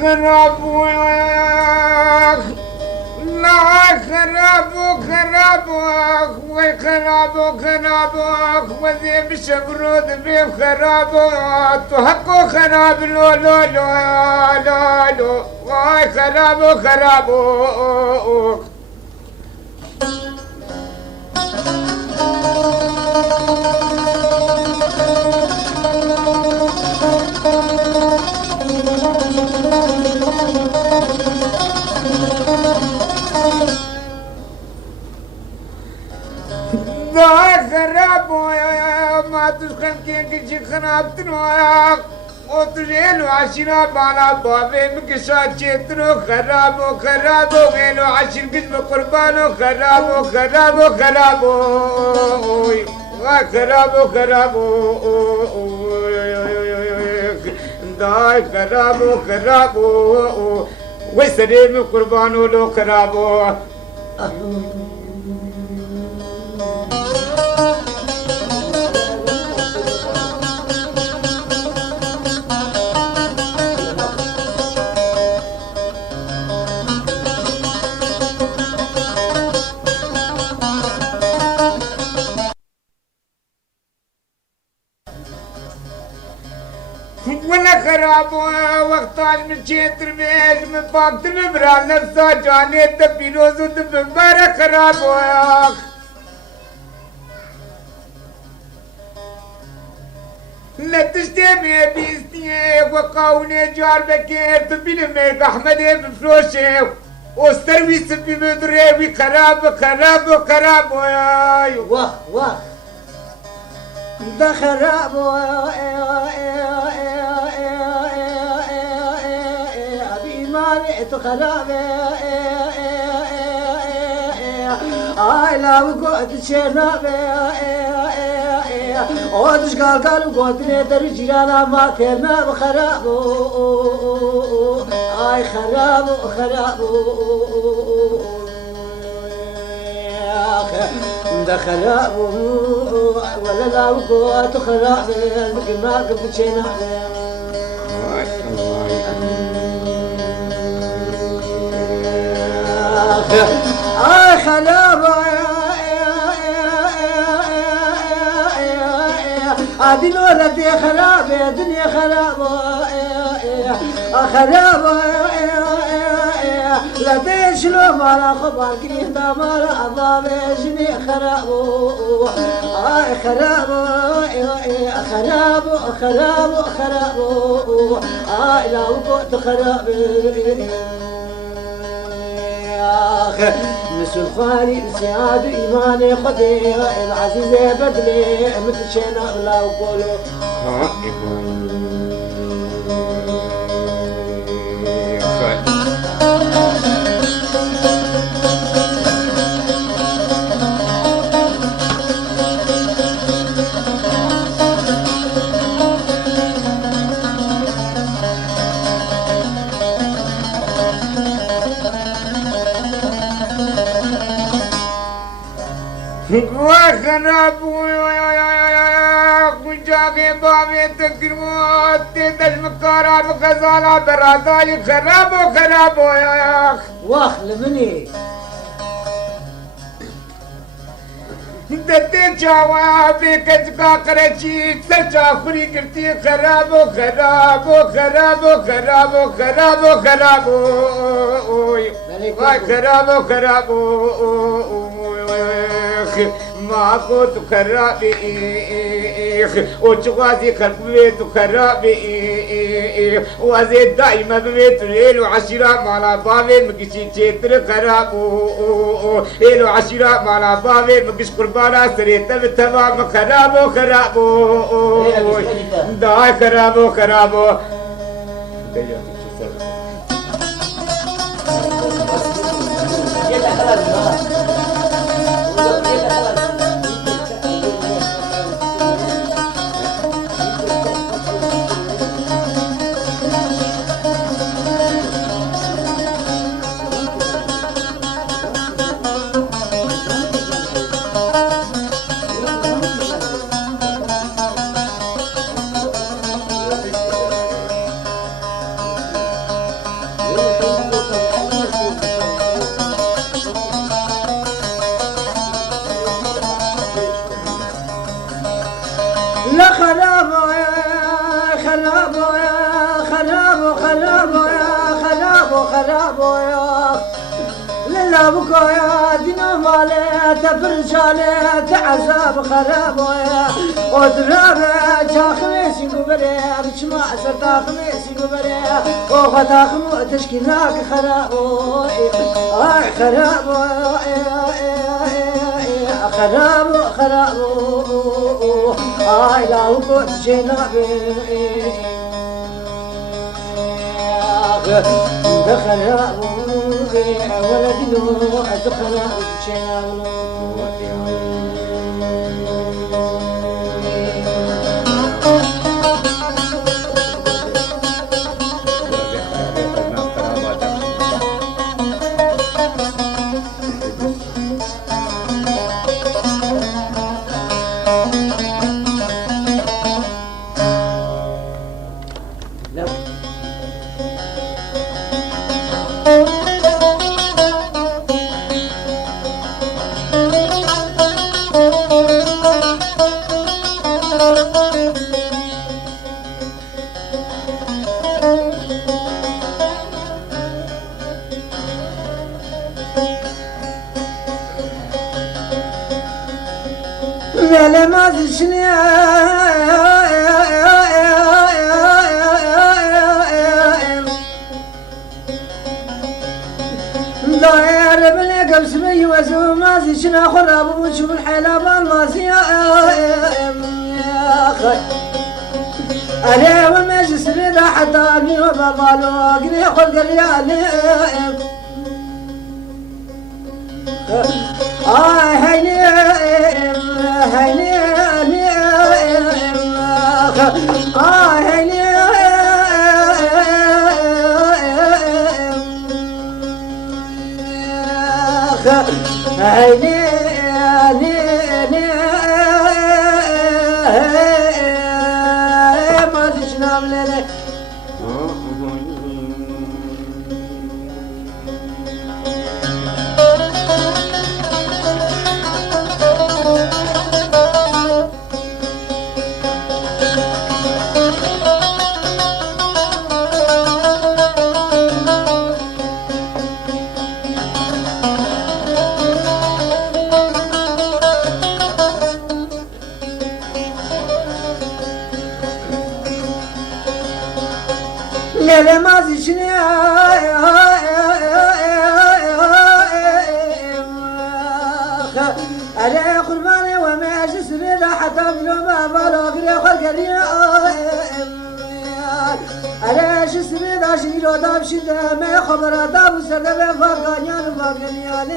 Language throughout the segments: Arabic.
خرابو لا خرابو خرابو وي خرابو خرابو وزي بشبرود بيم خرابو تحقو خراب لو لو لو لو لو وي خرابو خرابو خراب ما تسخن كي خراب تنوار وتجيلو عشرة بالا بابي مكشات شيتنو خرابو خرابو غيلو عشر قسم قربانو خرابو خرابو خرابو خرابو خرابو داي خرابو خرابو وسريم قربانو لو خرابو ولا خراب وقت من چیتر میں من پاکت میں برا نفسا جانے تبی روزو تب بارا خراب ہوا لتشتے میں بیستی ہیں وقاونے جار بکیر تبی میں احمد بفروشے اوستروی سبی مدرے وی خراب خراب خراب ہوا واه واه ده خراب خراب لا وقعد شناب عودش قال وقعد ندر جيرانا ما كنا بخراب خراب خراب ده خراب ولا لا وقعد خراب ما قبل شناب خراب هذه الولد خراب الدنيا خراب خراب لا تشلو مالا خبر كريم مالا عظام جني خراب خراب خراب خراب خراب لا وقت خراب مثل خالي سعاد إيماني خدي العزيزة بدلي مثل شينا بلا وقولو وخراب جاگے بابے تکروت تدش مکارا بغزالا برازالی خراب خراب ہویا واخ لمني دتے چاوا بے کچکا کرچی سچا خری کرتی خراب خراب خراب خراب خراب خراب خراب خراب ما كنت خرابي وشغازي خربيت خرابي وزيد دائما ببيت ليل وعشرة مع بابي مكشي تشتر خرابو ليل وعشرة مع بابي مكش قربانا سريت بالتمام خرابو خرابو داي خرابو خرابو خرابه للا بكايا دينا مالي تفرجالي تعذاب خرابه ودرابه جا خميسي قبري بجمع سرطا خميسي قبري وغدا خمو تشكيناك خرابه خرابه خرابه خرابه لا وقت جنابي خرابه ولدي له أدخل لا ما زشني لا يا ربنا قبسمي وزو ما زشنا خراب وشوف الحلبان ما زي يا اخي عليه وما جسري ذا حتى ابني وبابالو قري خلق ريالي هيني هيني هيني هيني ما تشنام لنا لا ما زشني على قرباني وما جسري ذا حتى بلو ما بلغ خلق على جسري ذا شنيرو داب شده ما خبر داب وسده بفاقانيان وفاقانيان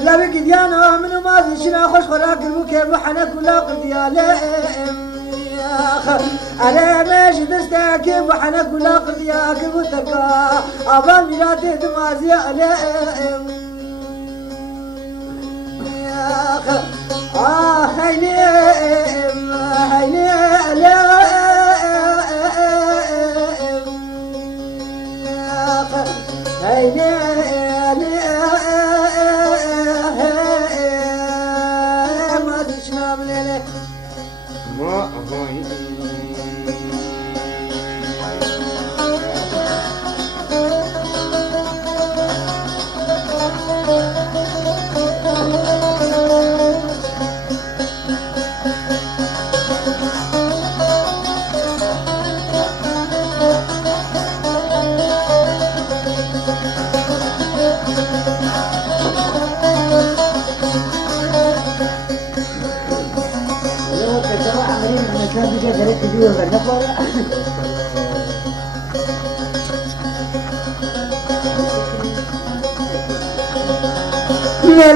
لا بك ديانا منو ما زشنا خوش خلاك البوكي وحنك ولا قرديالي على ماشي دستاكي وحنك ولا قردياك وتركا أبان ميلاتي دمازي عليهم هيني هيني هيني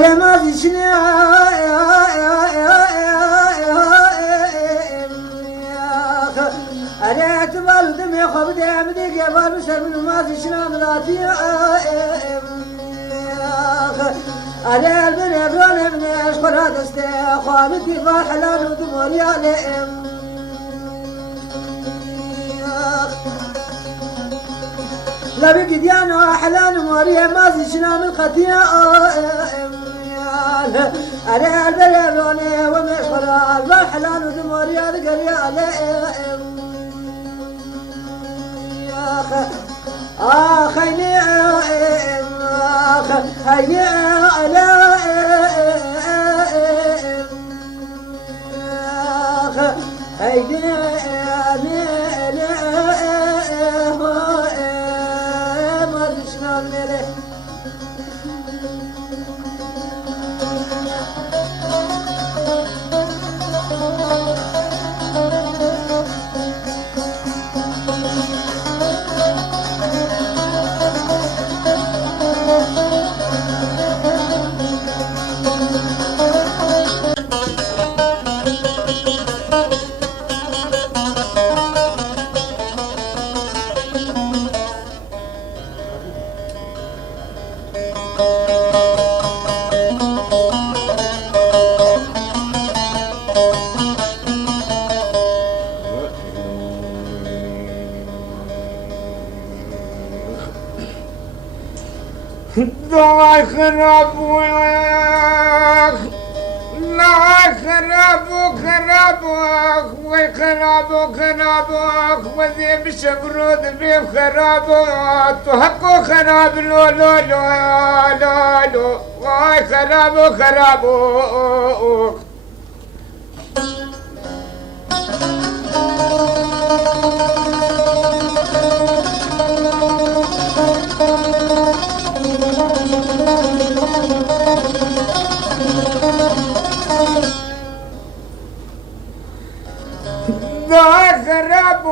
لا ما زشني أنا اعتبر دمي خبدي عمدي قبل بسر من ما زشنا ملاتي أنا البني بلوني بني أشكر هذا استخوابتي فالحلال ودموري عليهم لا بك ديانا أحلان موريا مازي شنا من خطيئة أنا البلي بلوني ومشكر البحلان ودموري هذا قرية عليهم خيني هيا على هيدي ما شلون ليه لا خراب وياك لا خراب خرابك وخراب خرابك وذي بشبرود بيب خرابك تحقو خراب لو لو لو لو لو واي خراب خرابك لا خراب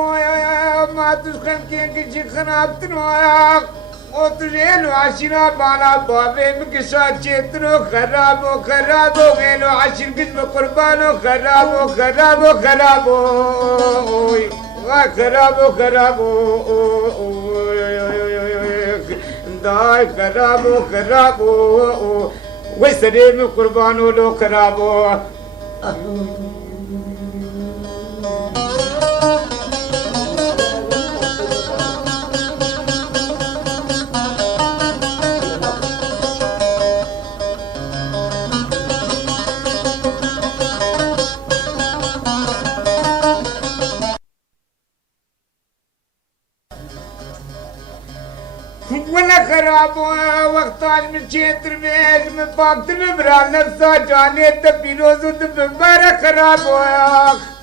ما تسخن كيك خراب تنواك وتجيلو عشرة بالا بابي مكسات شترو خرابو خرابو غيلو عشر قسم قربانو خرابو خرابو خرابو خرابو خرابو داي خرابو خرابو وسريم قربانو لو خرابو ولا خراب وقت من क्षेत्र में मैं वक्त में बरा नफ्सा जाने तब बिरोज़ तो बड़ा खराब हुआ